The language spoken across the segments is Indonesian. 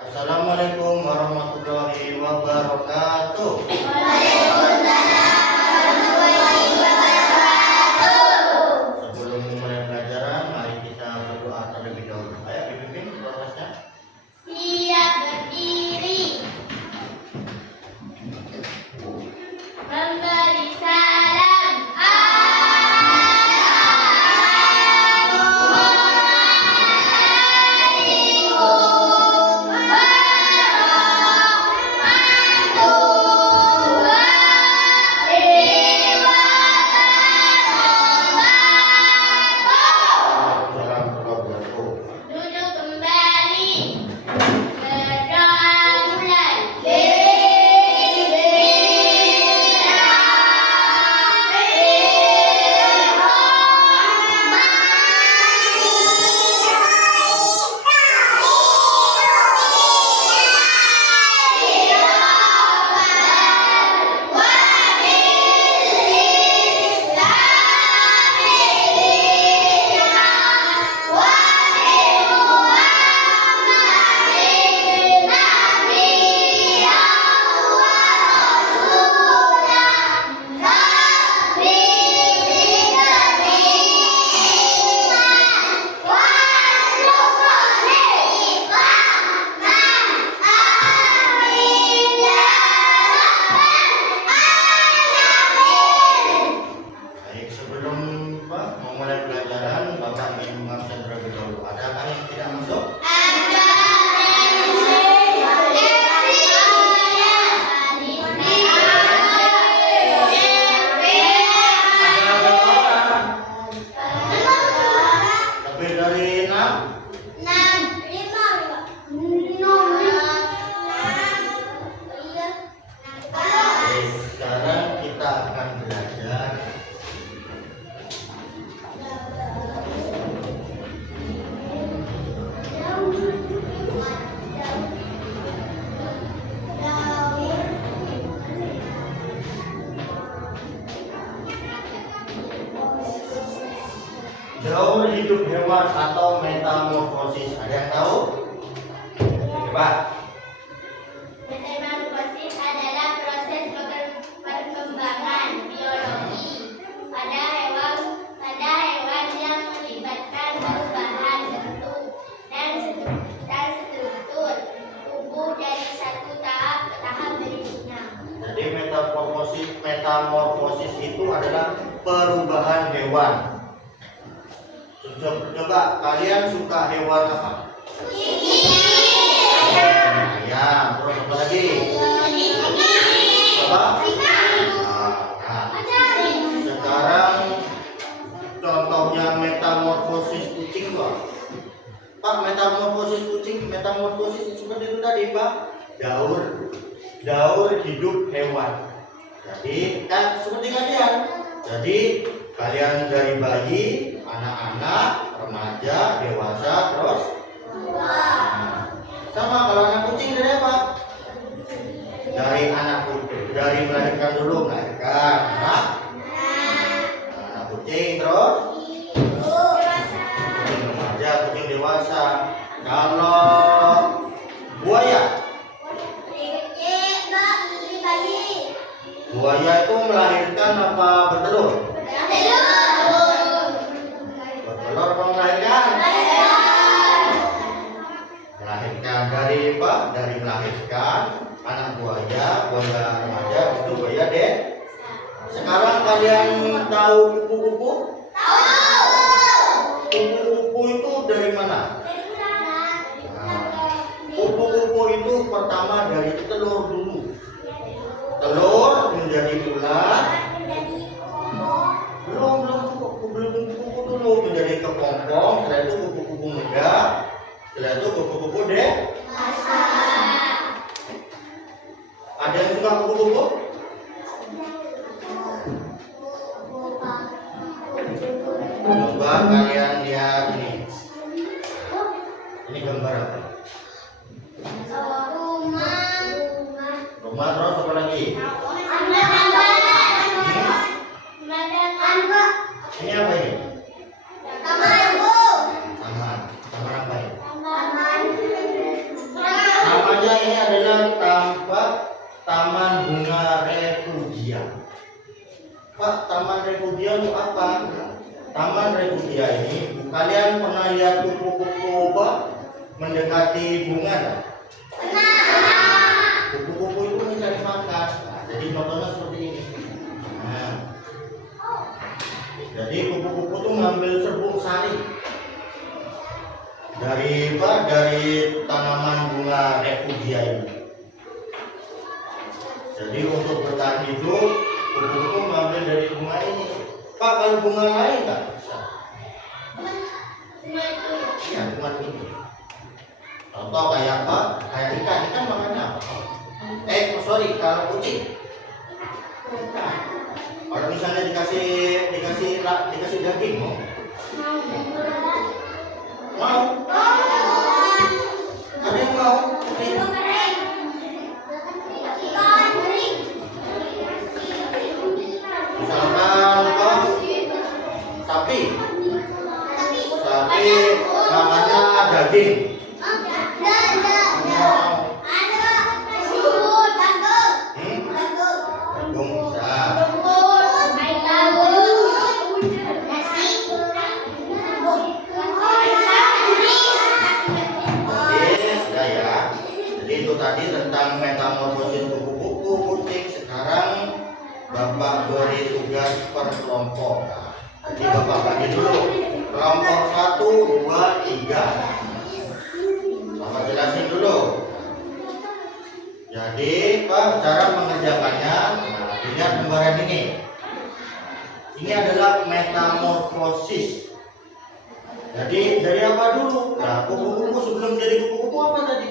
Assalamualaikum warahmatullahi wabarakatuh. Sebelum memulai pelajaran, mari kita berdoa terlebih dahulu. Ayo dipimpin prosesnya. Siap berdiri. Memberi salam. Duduk kembali. Berdoa mulai. Baik, sebelum memulai pelajaran, Bapak ingin mengabsen terlebih dahulu. Adakah yang tidak masuk? Lebih dari 6? Baik, sekarang kita akan belajar daur hidup hewan atau metamorfosis. Ada yang tahu? Coba. Metamorfosis adalah proses perkembangan biologi pada hewan yang melibatkan perubahan bentuk dan struktur tubuh dari satu tahap ke tahap berikutnya. Jadi metamorfosis itu adalah perubahan hewan. Coba kalian suka hewan apa? Ya, terus apa lagi? Coba. Sekarang contohnya metamorfosis kucing, Pak. Pak, metamorfosis kucing, metamorfosis seperti itu tadi, Pak. Daur hidup hewan. Jadi, seperti kalian. Jadi, kalian dari bayi, anak-anak, remaja, dewasa, terus sama kalau anak kucing dari apa? Dari anak kucing, dari melahirkan dulu, melahirkan anak kucing, terus kucing remaja, kucing dewasa. Kalau buaya itu melahirkan apa bertelur? Bertelur apa melahirkan? Melahirkan. Dari apa? Dari melahirkan anak buaya remaja, itu buaya deh. Sekarang kalian tahu kupu-kupu? Kupu-kupu itu dari mana? Kupu-kupu itu pertama dari telur dulu. Telur menjadi ular. Belum kupu-kupu dulu menjadi kepompong. Setelah itu kupu-kupu muda. Setelah itu kupu-kupu dewasa. Ada yang suka kupu-kupu? Coba kalian lihat ini. Ini gambar apa? Rumah, terus apa lagi? Ini apa ini? Taman. Taman apa ini? Taman Refugia itu apa? Taman Refugia ini, kalian pernah lihat kupu-kupu apa mendekati bunga? Kupu-kupu itu mencari makan. Nah, jadi contohnya seperti ini. Nah, jadi kupu-kupu itu ngambil serbuk sari dari apa? Dari tanaman bunga refugia ini. Jadi untuk bertahan hidup, kupu-kupu ngambil dari bunga ini. Pak, kalau bunga lain tak bisa? Iya, bunga ini. Contoh kayak apa? Kayak ikan makannya apa? Sorry, kalau kucing. Nah, kalau misalnya dikasih daging, mau? Ada yang mau? Misalkan apa? Sapi makannya daging. Jagung bisa. Jadi itu tadi tentang metamorfosis kupu-kupu kucing. Sekarang Bapak beri tugas per kelompok. Jadi Bapak bagi dulu kelompok 1, 2, 3. Bapak jelasin dulu. Jadi Pak, cara mengerjakannya, nah, lihat gambaran ini. Ini adalah metamorfosis. Jadi dari apa dulu? Nah, kupu-kupu sebelum jadi kupu-kupu apa tadi?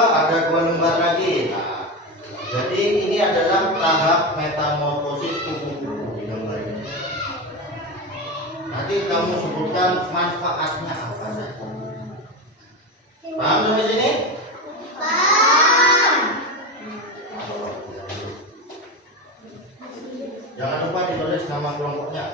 Ada 2 lembar lagi. Nah, jadi ini adalah tahap metamorfosis kupu-kupu di gambar ini. Nanti kamu sebutkan manfaatnya apa saja. Paham sampai sini? Paham. Jangan lupa ditulis nama kelompoknya.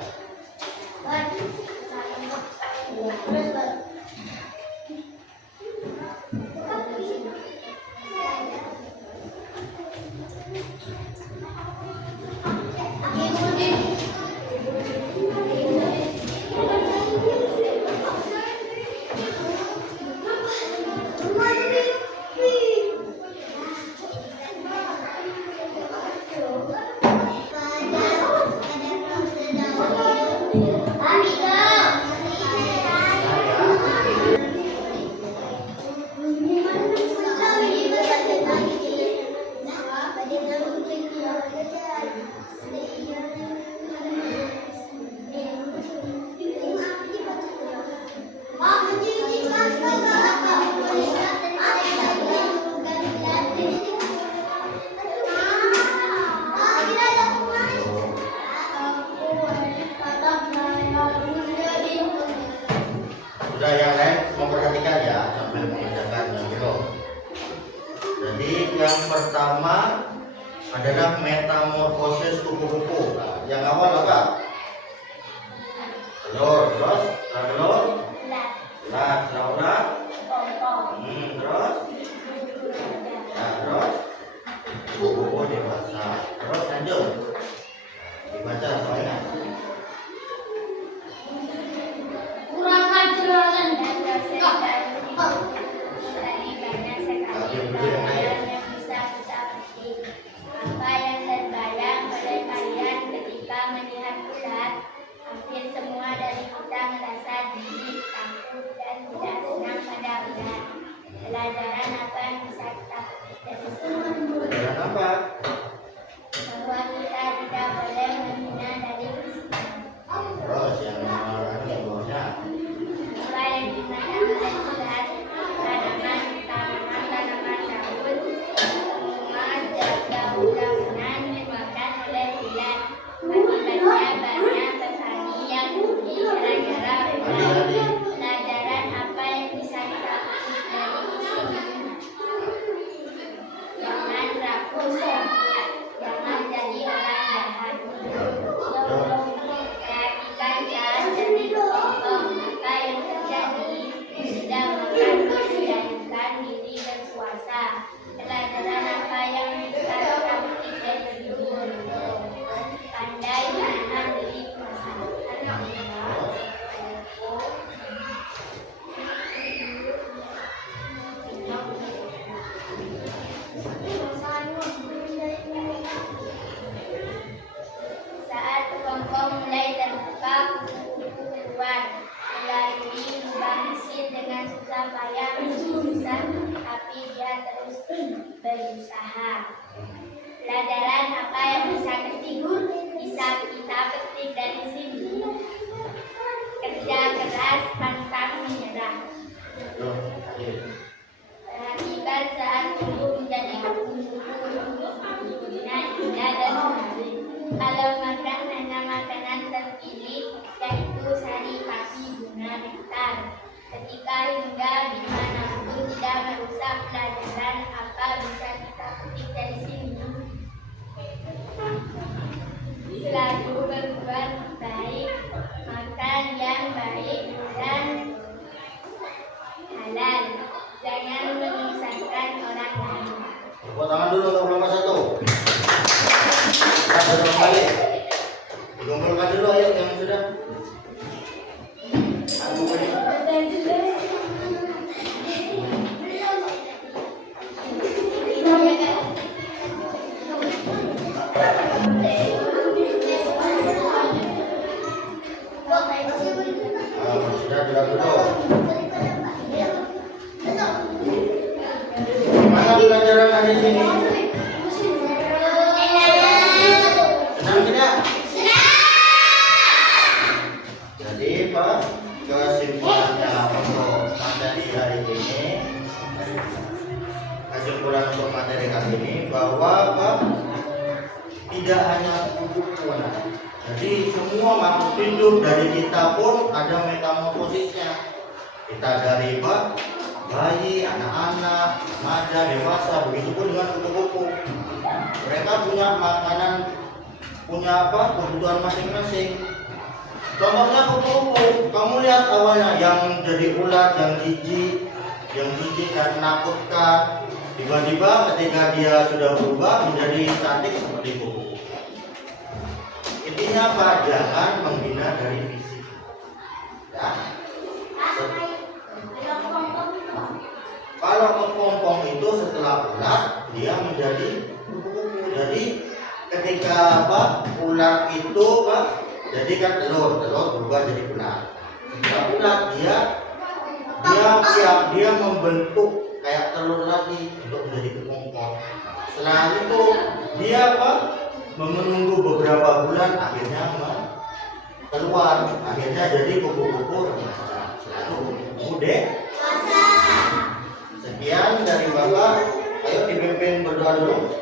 Sudah, yang lain memperhatikan ya sambil mengerjakan gitu. Jadi yang pertama adalah metamorfosis kupu-kupu. Nah, yang awal apa? Telur, terus telur, ulat, ulat, terus, nah, terus kupu-kupu dewasa. Terus lanjut, dibaca soalnya. Pelajaran apa yang bisa kita Pelajaran apa? bahwa kita tidak boleh menghina dari fisik. Terus yang bawahnya Apa yang dimana mungkin dengan susah payah susah, tapi dia terus berusaha. Pelajaran apa yang bisa kita petik dari sini? Kerja keras, pantang menyerah. Perhatikan saat tumbuh menjadi kupu-kupu, indah dan menarik. Kalau makan hanya makanan terpilih, yaitu sari, pati, bunga, nektar. Ketika hingga dimanapun tidak merusak pelajaran, apa bisa kita petik dari sini? Selalu berbuat baik, makan yang baik dan halal. Jangan menyusahkan orang lain. Tepuk tangan dulu untuk kelompok 1. Kita berapa kali? Dikumpulkan dulu ayo yang sudah. Aku beri. Sudah dulu. Gimana pelajaran hari ini? Senang tidak? Jadi Pak, kesimpulannya untuk materi hari ini, kesimpulan untuk materi kali ini bahwa Pak, tidak hanya buku. Jadi semua makhluk hidup dari kita pun ada metamorfosisnya. Kita dari Pak, bayi, anak-anak, remaja, dewasa, begitu pun dengan kupu-kupu. Mereka punya makanan, punya kebutuhan masing-masing. Contohnya kupu-kupu, kamu lihat awalnya yang jadi ulat, yang jijik dan menakutkan. Tiba-tiba ketika dia sudah berubah menjadi cantik seperti kupu-kupu. Intinya apa? Jangan menghina dari fisik. Ya. Kalau kepompong itu setelah ular dia menjadi kupu-kupu. Jadi ketika ular itu jadi kan telur berubah jadi ular. Setelah ular dia membentuk kayak telur lagi untuk menjadi kepompong. Setelah itu dia menunggu beberapa bulan akhirnya keluar, akhirnya jadi kupu-kupu remaja. Setelah itu kupu-kupu dewasa. Sekian dari Bapak, ayo dipimpin berdoa dulu.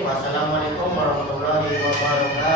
Wassalamualaikum warahmatullahi wabarakatuh.